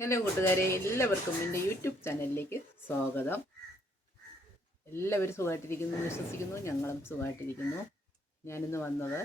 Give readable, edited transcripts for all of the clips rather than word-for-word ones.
Hello കൂട്ടുകാരെ, എല്ലാവർക്കും എൻ്റെ യൂട്യൂബ് ചാനലിലേക്ക് സ്വാഗതം. എല്ലാവരും സുഖമായിട്ടിരിക്കുന്നു വിശ്വസിക്കുന്നു. ഞങ്ങളും സുഖമായിട്ടിരിക്കുന്നു. ഞാനിന്ന് വന്നത്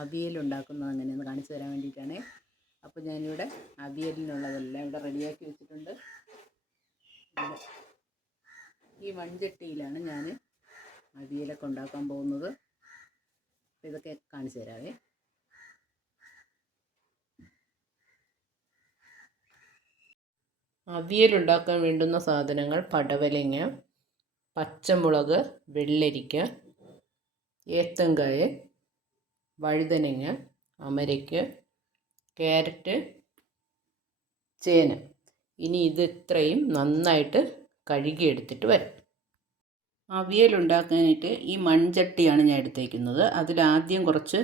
അവിയൽ ഉണ്ടാക്കുന്നത് അങ്ങനെയൊന്ന് കാണിച്ചു തരാൻ വേണ്ടിയിട്ടാണ്. അപ്പോൾ ഞാനിവിടെ അവിയലിനുള്ളതെല്ലാം ഇവിടെ റെഡിയാക്കി വെച്ചിട്ടുണ്ട്. ഈ മൺചട്ടിയിലാണ് ഞാൻ അവിയലൊക്കെ ഉണ്ടാക്കാൻ പോകുന്നത്. അപ്പോൾ ഇതൊക്കെ കാണിച്ചു തരാവേ. അവിയലുണ്ടാക്കാൻ വേണ്ടുന്ന സാധനങ്ങൾ: പടവലങ്ങ, പച്ചമുളക്, വെള്ളരിക്ക, ഏത്തങ്കായ, വഴുതനങ്ങ, അമരയ്ക്ക്, ക്യാരറ്റ്, ചേന. ഇനി ഇത് ഇത്രയും നന്നായിട്ട് കഴുകിയെടുത്തിട്ട് വരാം. അവിയലുണ്ടാക്കാനായിട്ട് ഈ മൺചട്ടിയാണ് ഞാൻ എടുത്തേക്കുന്നത്. അതിലാദ്യം കുറച്ച്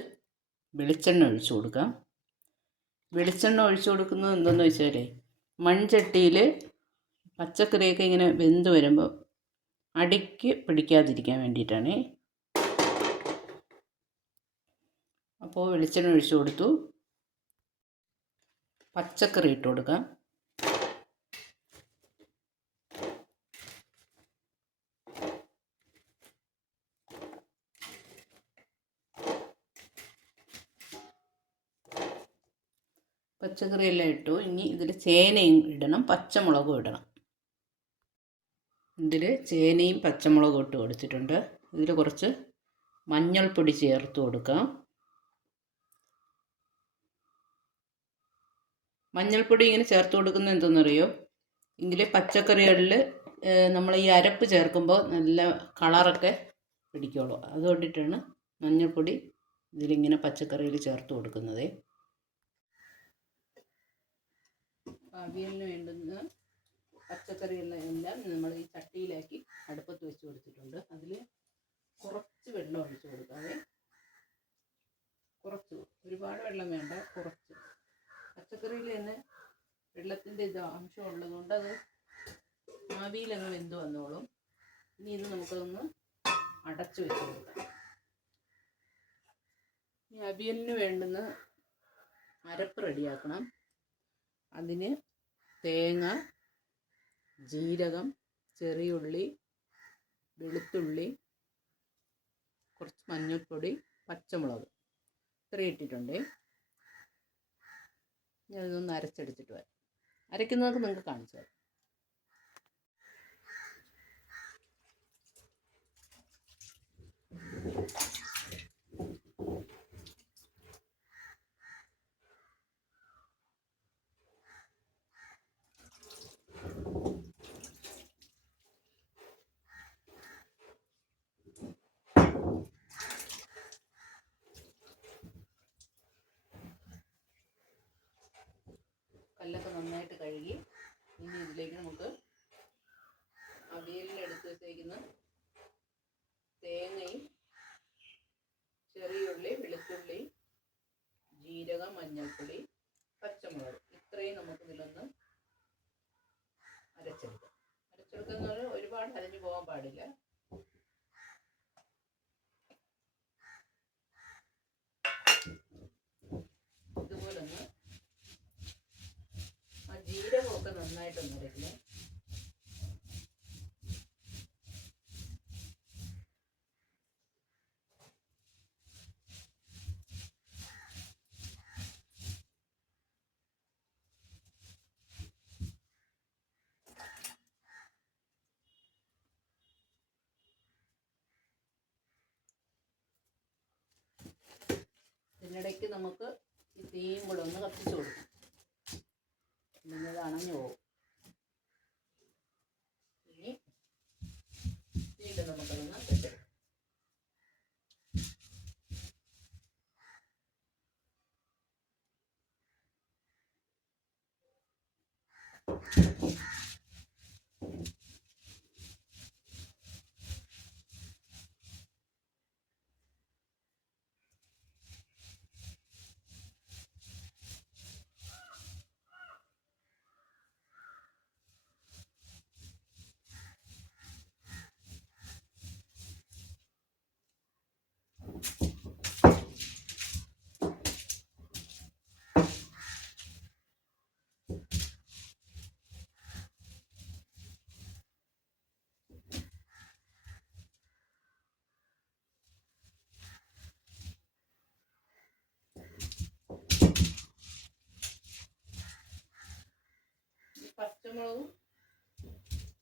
വെളിച്ചെണ്ണ ഒഴിച്ചു കൊടുക്കാം. വെളിച്ചെണ്ണ ഒഴിച്ചു കൊടുക്കുന്നത് എന്തെന്ന് വെച്ചാൽ, മൺചട്ടിയിൽ പച്ചക്കറിയൊക്കെ ഇങ്ങനെ വെന്ത് വരുമ്പോൾ അടിക്ക് പിടിക്കാതിരിക്കാൻ വേണ്ടിയിട്ടാണ്. അപ്പോൾ വെളിച്ചെണ്ണ ഒഴിച്ചു കൊടുത്തു. പച്ചക്കറി ഇട്ട് കൊടുക്കാം. പച്ചക്കറിയെല്ലാം ഇട്ടു. ഇനി ഇതിൽ ചേനയും ഇടണം, പച്ചമുളകും ഇടണം. ഇതിൽ ചേനയും പച്ചമുളകും ഇട്ട് കൊടുത്തിട്ടുണ്ട്. ഇതിൽ കുറച്ച് മഞ്ഞൾപ്പൊടി ചേർത്ത് കൊടുക്കാം. മഞ്ഞൾപ്പൊടി ഇങ്ങനെ ചേർത്ത് കൊടുക്കുന്നത് എന്തെന്നറിയോ? എങ്കിൽ പച്ചക്കറികളിൽ നമ്മൾ ഈ അരപ്പ് ചേർക്കുമ്പോൾ നല്ല കളറൊക്കെ പിടിക്കുള്ളൂ. അതുകൊണ്ടിട്ടാണ് മഞ്ഞൾപ്പൊടി ഇതിലിങ്ങനെ പച്ചക്കറിയിൽ ചേർത്ത് കൊടുക്കുന്നത്. അവിയലിന് വേണ്ടുന്ന പച്ചക്കറികളെല്ലാം നമ്മൾ ഈ ചട്ടിയിലാക്കി അടുപ്പത്ത് വെച്ച് കൊടുത്തിട്ടുണ്ട്. അതിൽ കുറച്ച് വെള്ളം ഒഴിച്ച് കൊടുക്കാതെ, കുറച്ച്, ഒരുപാട് വെള്ളം വേണ്ട, കുറച്ച്. പച്ചക്കറിയിൽ തന്നെ വെള്ളത്തിൻ്റെ അംശം ഉള്ളതുകൊണ്ട് അത് ആവിയിലങ്ങ് വെന്ത് വന്നോളും. ഇനി ഇത് നമുക്കതൊന്ന് അടച്ചു വെച്ച് കൊടുക്കാം. ഈ അവിയലിന് വേണ്ടുന്ന അരപ്പ് റെഡിയാക്കണം. അതിന് തേങ്ങ, ജീരകം, ചെറിയുള്ളി, വെളുത്തുള്ളി, കുറച്ച് മഞ്ഞൾപ്പൊടി, പച്ചമുളക് ഇത്രയും ഇട്ടിട്ടുണ്ട്. ഞാനിതൊന്ന് അരച്ചെടുത്തിട്ട് വരാം. അരയ്ക്കുന്നതൊക്കെ നിങ്ങൾക്ക് കാണിച്ചു തരാം. കല്ലൊക്കെ നന്നായിട്ട് കഴുകി ഇനി ഇതിലേക്ക് നമുക്ക് അവിയലിന് എടുത്ത് വെച്ചേക്കുന്ന തേങ്ങയും ചെറിയുള്ളി, വെളുത്തുള്ളി, ജീരകം, മഞ്ഞൾപ്പൊടി, പച്ചമുളക് ഇത്രയും നമുക്ക് ഇതിലൊന്ന് അരച്ചെടുക്കാം. അരച്ചെടുക്കുന്ന ഒരുപാട് അരഞ്ഞു പോകാൻ പാടില്ല. ഇതുപോലൊന്ന് ജീരകമൊക്കെ നന്നായിട്ടൊന്ന് അരയ്ക്കണം. ഇതിനിടയ്ക്ക് നമുക്ക് ഈ തീയും കൂടെ ഒന്ന് കത്തിച്ചു കൊടുക്കാം. ഇത് അണഞ്ഞു പോകും. ഇനി വീണ്ടും നമുക്കതൊന്ന് വെച്ചെടുക്കാം. പച്ചമുളകും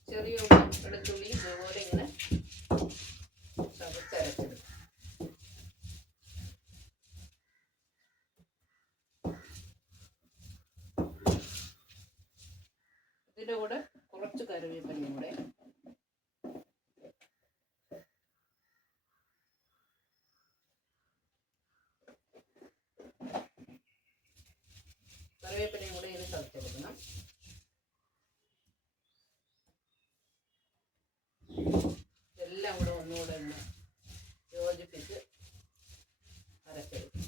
ചെറിയ ഉള്ളി വെളുത്തുള്ളി ഇതുപോലെ ഇങ്ങനെ ചതച്ചരച്ചെടുക്കും. ഇതിൻ്റെ കൂടെ കുറച്ച് കറിവേപ്പിലയും കൂടെ. കറിവേപ്പിലയും കൂടെ ഇത് ചതച്ചെടുക്കണം. എല്ലാം കൂടെ ഒന്നുകൂടെ ഒന്ന് യോജിപ്പിച്ച് അരച്ചെടുക്കും.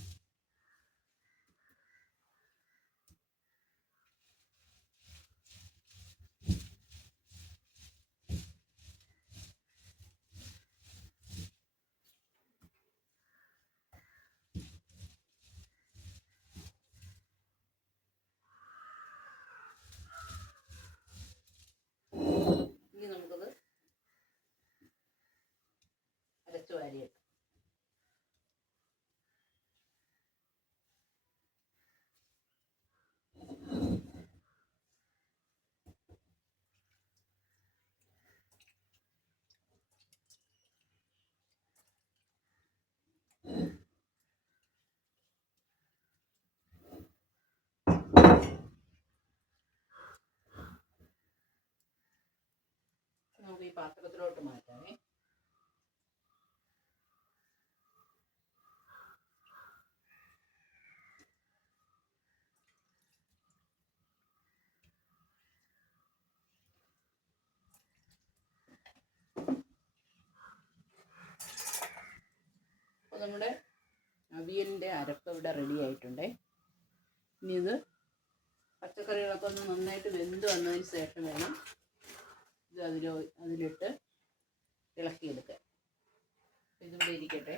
ഇനി നമുക്കത് അരച്ചു വാരിയെടുക്കാം. നമുക്ക് ഈ പാത്രത്തിലോട്ട് മാറ്റാമേ. അപ്പോൾ നമ്മുടെ അവിയലിൻ്റെ അരപ്പ് ഇവിടെ റെഡി ആയിട്ടുണ്ട്. ഇനി ഇത് പച്ചക്കറികളൊക്കെ ഒന്ന് നന്നായിട്ട് വെന്ത് വന്നതിന് ശേഷം വേണം ഇത് അതിലിട്ട് ഇളക്കിയെടുക്കാൻ. ഇതിവിടെ ഇരിക്കട്ടെ.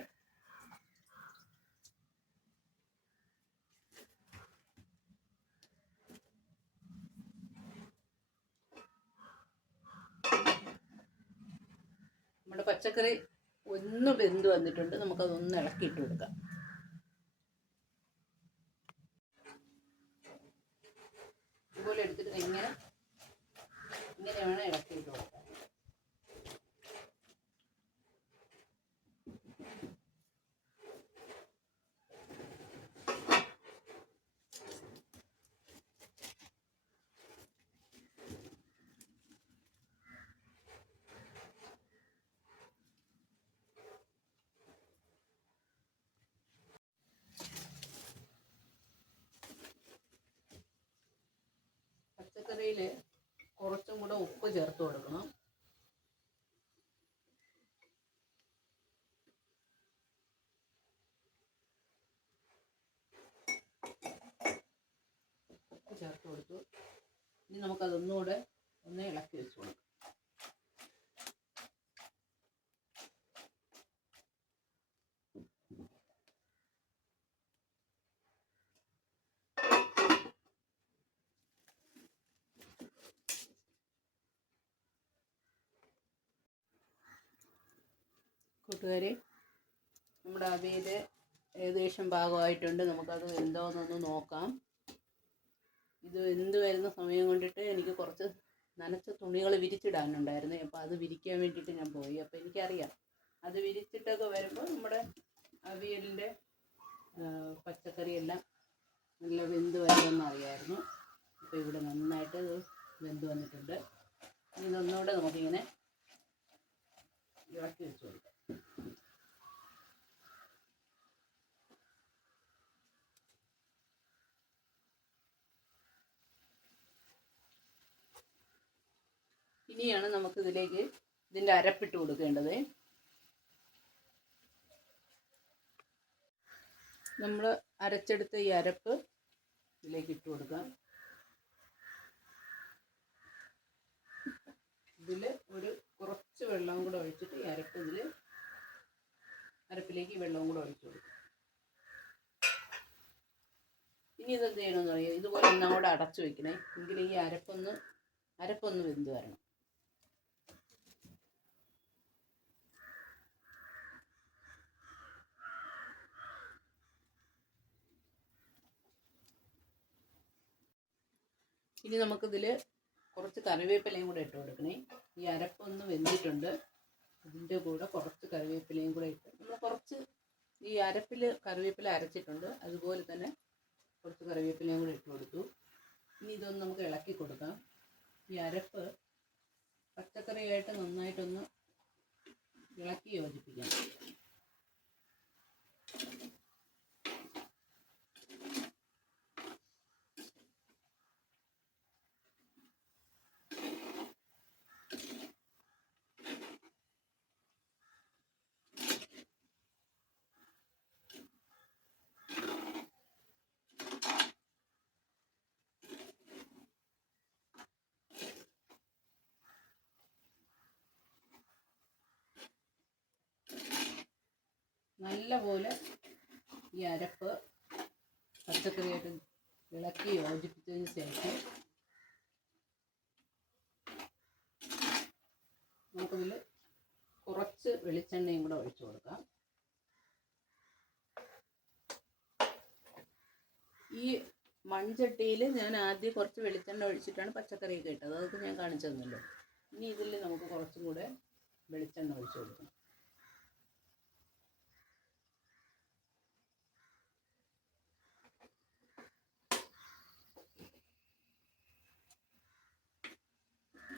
നമ്മുടെ പച്ചക്കറി ഒന്ന് വെന്ത് വന്നിട്ടുണ്ട്. നമുക്കതൊന്ന് ഇളക്കിയിട്ട് കൊടുക്കാം. ഇതുപോലെ എടുത്തിട്ട് ഇങ്ങനെ വേണം ഇളക്കിയിട്ട് കൊടുക്കാൻ. പച്ചക്കറിയിൽ കുറച്ചും കൂടെ ഉപ്പ് ചേർത്ത് കൊടുക്കണം. ഉപ്പ് ചേർത്ത് കൊടുത്തു. ഇനി നമുക്കതൊന്നുകൂടെ ഒന്ന് ഇളക്കി വെച്ച് കൊടുക്കാം. കൂട്ടുകാരെ, നമ്മുടെ അവിയൽ ഏകദേശം പാകമായിട്ടുണ്ട്. നമുക്കത് എന്തോന്നൊന്ന് നോക്കാം. ഇത് വെന്ത് വരുന്ന സമയം കൊണ്ടിട്ട് എനിക്ക് കുറച്ച് നനച്ച തുണികൾ വിരിച്ചിടാനുണ്ടായിരുന്നു. അപ്പോൾ അത് വിരിക്കാൻ വേണ്ടിയിട്ട് ഞാൻ പോയി. അപ്പോൾ എനിക്കറിയാം അത് വിരിച്ചിട്ടൊക്കെ വരുമ്പോൾ നമ്മുടെ അവിയലിൻ്റെ പച്ചക്കറിയെല്ലാം നല്ല വെന്ത് വരുമെന്ന് അറിയാമായിരുന്നു. അപ്പോൾ ഇവിടെ നന്നായിട്ട് വെന്ത് വന്നിട്ടുണ്ട്. ഇതൊന്നുകൂടെ നമുക്കിങ്ങനെ ഇളക്കി വെച്ച് കൊടുക്കാം. ഇനിയാണ് നമുക്ക് ഇതിൻ്റെ അരപ്പിട്ട് കൊടുക്കേണ്ടത്. നമ്മൾ അരച്ചെടുത്ത ഈ അരപ്പ് ഇതിലേക്ക് ഇട്ട് കൊടുക്കാം. ഇതിൽ കുറച്ച് വെള്ളം കൂടെ ഒഴിച്ചിട്ട് ഈ അരപ്പിലേക്ക് വെള്ളവും കൂടെ ഒഴിച്ചു കൊടുക്കും. ഇനി ഇതെന്ത് ചെയ്യണമെന്ന് അറിയാം. ഇതുപോലെ ഒന്നങ്ങോട്ട് അടച്ചു വെക്കണേ. എങ്കിൽ ഈ അരപ്പൊന്ന് വെന്ത് വരണം. ഇനി നമുക്കിതിൽ കുറച്ച് കറിവേപ്പിലയും കൂടെ ഇട്ട് കൊടുക്കണേ. ഈ അരപ്പൊന്ന് വെന്തിട്ടുണ്ട്, ഇതിൻ്റെ കൂടെ കുറച്ച് കറിവേപ്പിലയും കൂടെ ഇട്ട് നമ്മൾ കുറച്ച് ഈ അരപ്പിൽ കറിവേപ്പില അരച്ചിട്ടുണ്ട്, അതുപോലെ തന്നെ കുറച്ച് കറിവേപ്പിലയും കൂടെ ഇട്ട് കൊടുത്തു. ഇനി ഇതൊന്ന് നമുക്ക് ഇളക്കി കൊടുക്കാം. ഈ അരപ്പ് പച്ചക്കറിയായിട്ട് നന്നായിട്ടൊന്ന് ഇളക്കി യോജിപ്പിക്കാം. നല്ലപോലെ ഈ അരപ്പ് പച്ചക്കറിയായിട്ട് ഇളക്കി യോജിപ്പിച്ചതിന് ശേഷം നമുക്കതിൽ കുറച്ച് വെളിച്ചെണ്ണയും കൂടെ ഒഴിച്ചു കൊടുക്കാം. ഈ മൺചട്ടിയിൽ ഞാൻ ആദ്യം കുറച്ച് വെളിച്ചെണ്ണ ഒഴിച്ചിട്ടാണ് പച്ചക്കറിയൊക്കെ ഇട്ടത്, അതൊക്കെ ഞാൻ കാണിച്ചു തന്നല്ലോ. ഇനി ഇതിൽ നമുക്ക് കുറച്ചും കൂടെ വെളിച്ചെണ്ണ ഒഴിച്ചു കൊടുക്കണം.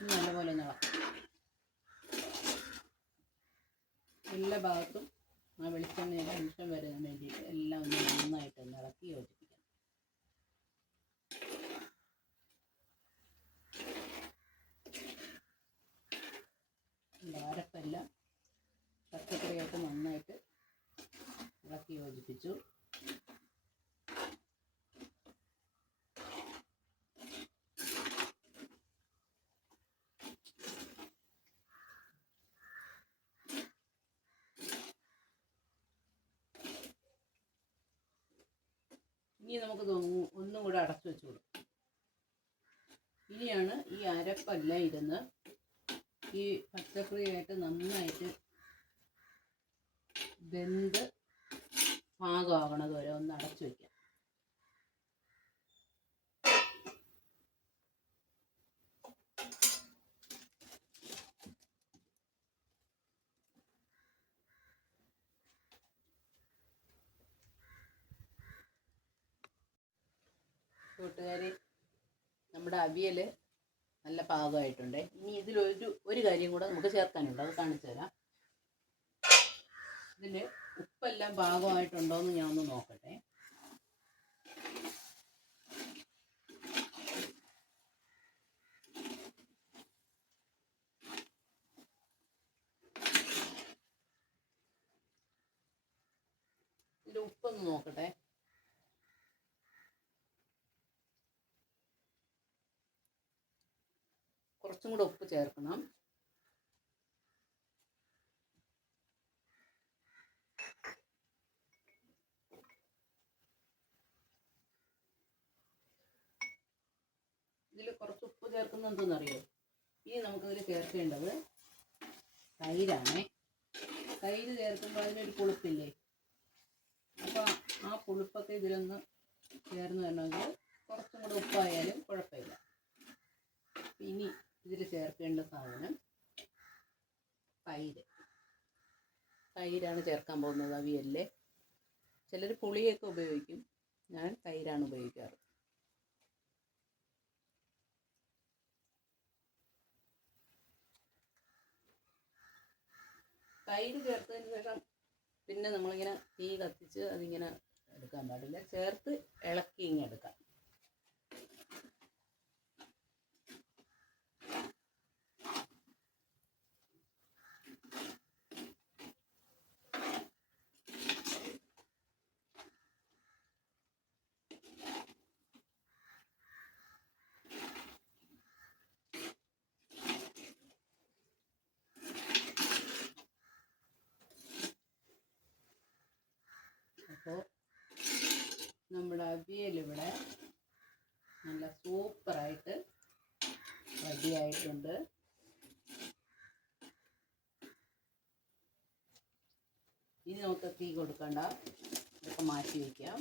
നല്ലപോലെ എല്ലാ ഭാഗത്തും ആ വെളിച്ചെണ്ണയുടെ അംശം വരാൻ വേണ്ടിയിട്ട് എല്ലാം ഒന്ന് നന്നായിട്ടൊന്ന് ഇളക്കി യോജിപ്പിക്കണം. അരപ്പെല്ലാം പച്ചക്കറിയായിട്ട് നന്നായിട്ട് ഇളക്കി യോജിപ്പിച്ചു. ഇനി നമുക്ക് ഒന്നും കൂടെ അടച്ചു വെച്ച് കൊടുക്കും. ഇനിയാണ് ഈ അരപ്പെല്ലാം ഇരുന്ന് ഈ പച്ചക്കറിയായിട്ട് നന്നായിട്ട് വെന്ത് പാകമാകണത് വരെ ഒന്ന് അടച്ചു വയ്ക്കാം. കൂട്ടുകാരെ, നമ്മുടെ അവിയൽ നല്ല പാകമായിട്ടുണ്ട്. ഇനി ഇതിലൊരു കാര്യം കൂടെ നമുക്ക് ചേർക്കാനുണ്ട്, അത് കാണിച്ചു തരാം. ഇതിൽ ഉപ്പെല്ലാം പാകമായിട്ടുണ്ടോ എന്ന് ഞാൻ ഒന്ന് നോക്കട്ടെ. ഇതിൽ ഉപ്പൊന്ന് നോക്കട്ടെ. കുറച്ചും കൂടെ ഉപ്പ് ചേർക്കണം. ഇതിൽ കുറച്ച് ഉപ്പ് ചേർക്കുന്നത് എന്തെന്നറിയോ? ഇനി നമുക്കിതിൽ ചേർക്കേണ്ടത് തൈരാണ്. തൈര് ചേർക്കുമ്പോൾ അതിനൊരു പുളിപ്പില്ലേ, അപ്പോൾ ആ പുളിപ്പൊക്കെ ഇതിലൊന്ന് ചേർന്ന് വരണമെങ്കിൽ കുറച്ചും കൂടെ ഉപ്പായാലും കുഴപ്പമില്ല. ഇനി ഇതിൽ ചേർക്കേണ്ട സാധനം തൈരാണ് ചേർക്കാൻ പോകുന്നത് അവിയലിൽ. ചിലർ പുളിയൊക്കെ ഉപയോഗിക്കും, ഞാൻ തൈരാണ് ഉപയോഗിക്കാറ്. തൈര് ചേർത്തതിന് ശേഷം പിന്നെ നമ്മളിങ്ങനെ തീ കത്തിച്ച് അതിങ്ങനെ എടുക്കാൻ പാടില്ല, ചേർത്ത് ഇളക്കി ഇങ്ങനെ എടുക്കാം. അപ്പോൾ നമ്മുടെ അവിയൽ ഇവിടെ നല്ല സൂപ്പറായിട്ട് റെഡി ആയിട്ടുണ്ട്. ഇനി നമുക്ക് തീ കൊടുക്കണ്ട, ഇതൊക്കെ മാറ്റി വയ്ക്കാം.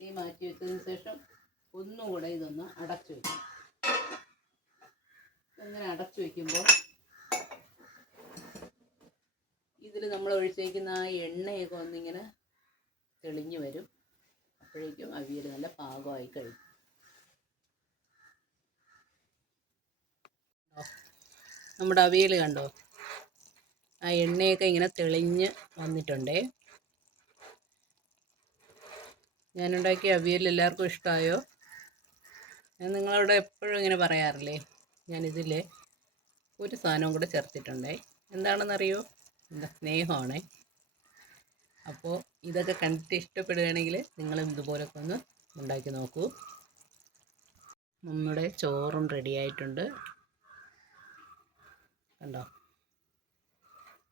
തീ മാറ്റി വെച്ചതിന് ശേഷം ഒന്നുകൂടെ ഇതൊന്ന് അടച്ചു വയ്ക്കും. അങ്ങനെ അടച്ചു വയ്ക്കുമ്പോൾ ഇതിൽ നമ്മൾ ഒഴിച്ചേക്കുന്ന ആ എണ്ണയൊക്കെ ഒന്നിങ്ങനെ തെളിഞ്ഞു വരും. അപ്പോഴേക്കും അവിയൽ നല്ല പാകമായി കഴിയും. നമ്മുടെ അവിയൽ കണ്ടോ, ആ എണ്ണയൊക്കെ ഇങ്ങനെ തെളിഞ്ഞ് വന്നിട്ടുണ്ടേ. ഞാനുണ്ടാക്കിയ അവിയൽ എല്ലാവർക്കും ഇഷ്ടമായോ? ഞാൻ നിങ്ങളോട് എപ്പോഴും ഇങ്ങനെ പറയാറില്ലേ, ഞാനിതിൽ ഒരു സാധനവും കൂടെ ചേർത്തിട്ടുണ്ടേ. എന്താണെന്നറിയോ? എന്താ, സ്നേഹമാണേ. അപ്പോൾ ഇതൊക്കെ കണ്ടിട്ട് ഇഷ്ടപ്പെടുകയാണെങ്കിൽ നിങ്ങളും ഇതുപോലൊക്കെ ഒന്ന് ഉണ്ടാക്കി നോക്കൂ. നമ്മുടെ ചോറും റെഡിയായിട്ടുണ്ട് കണ്ടോ.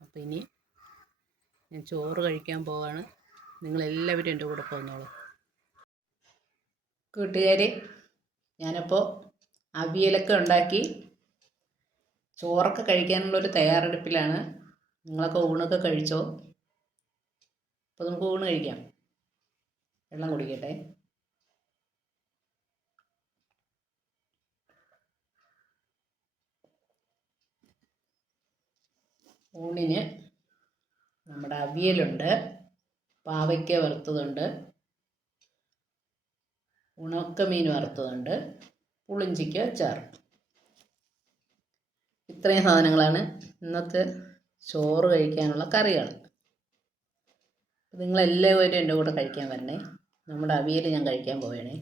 അപ്പോൾ ഇനി ഞാൻ ചോറ് കഴിക്കാൻ പോവാണ്. നിങ്ങളെല്ലാവരും എൻ്റെ കൂടെ പോന്നോളൂ. കൂട്ടുകാരെ, ഞാനപ്പോൾ അവിയലൊക്കെ ഉണ്ടാക്കി ചോറൊക്കെ കഴിക്കാനുള്ളൊരു തയ്യാറെടുപ്പിലാണ്. നിങ്ങളൊക്കെ ഊണൊക്കെ കഴിച്ചോ? അപ്പോൾ നമുക്ക് ഊണ് കഴിക്കാം. വെള്ളം കുടിക്കട്ടെ. ഊണിന് നമ്മുടെ അവിയലുണ്ട്, പാവയ്ക്ക വറുത്തതുണ്ട്, ഉണക്കമീൻ വറുത്തതുണ്ട്, പുളിഞ്ചിക്ക അച്ചാർ. ഇത്രയും സാധനങ്ങളാണ് ഇന്നത്തെ ചോറ് കഴിക്കാനുള്ള കറികൾ. നിങ്ങളെല്ലാവരും എൻ്റെ കൂടെ കഴിക്കാൻ വരണേ. നമ്മുടെ അവിയൽ ഞാൻ കഴിക്കാൻ പോവേണേ.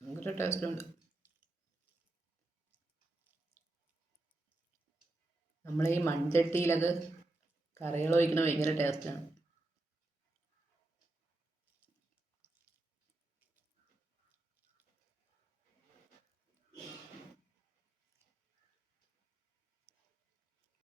ഭയങ്കര ടേസ്റ്റ് ഉണ്ട്. നമ്മൾ ഈ മൺചട്ടിയിലൊക്കെ കറികൾ ഒഴിക്കണ ഭയങ്കര ടേസ്റ്റാണ്.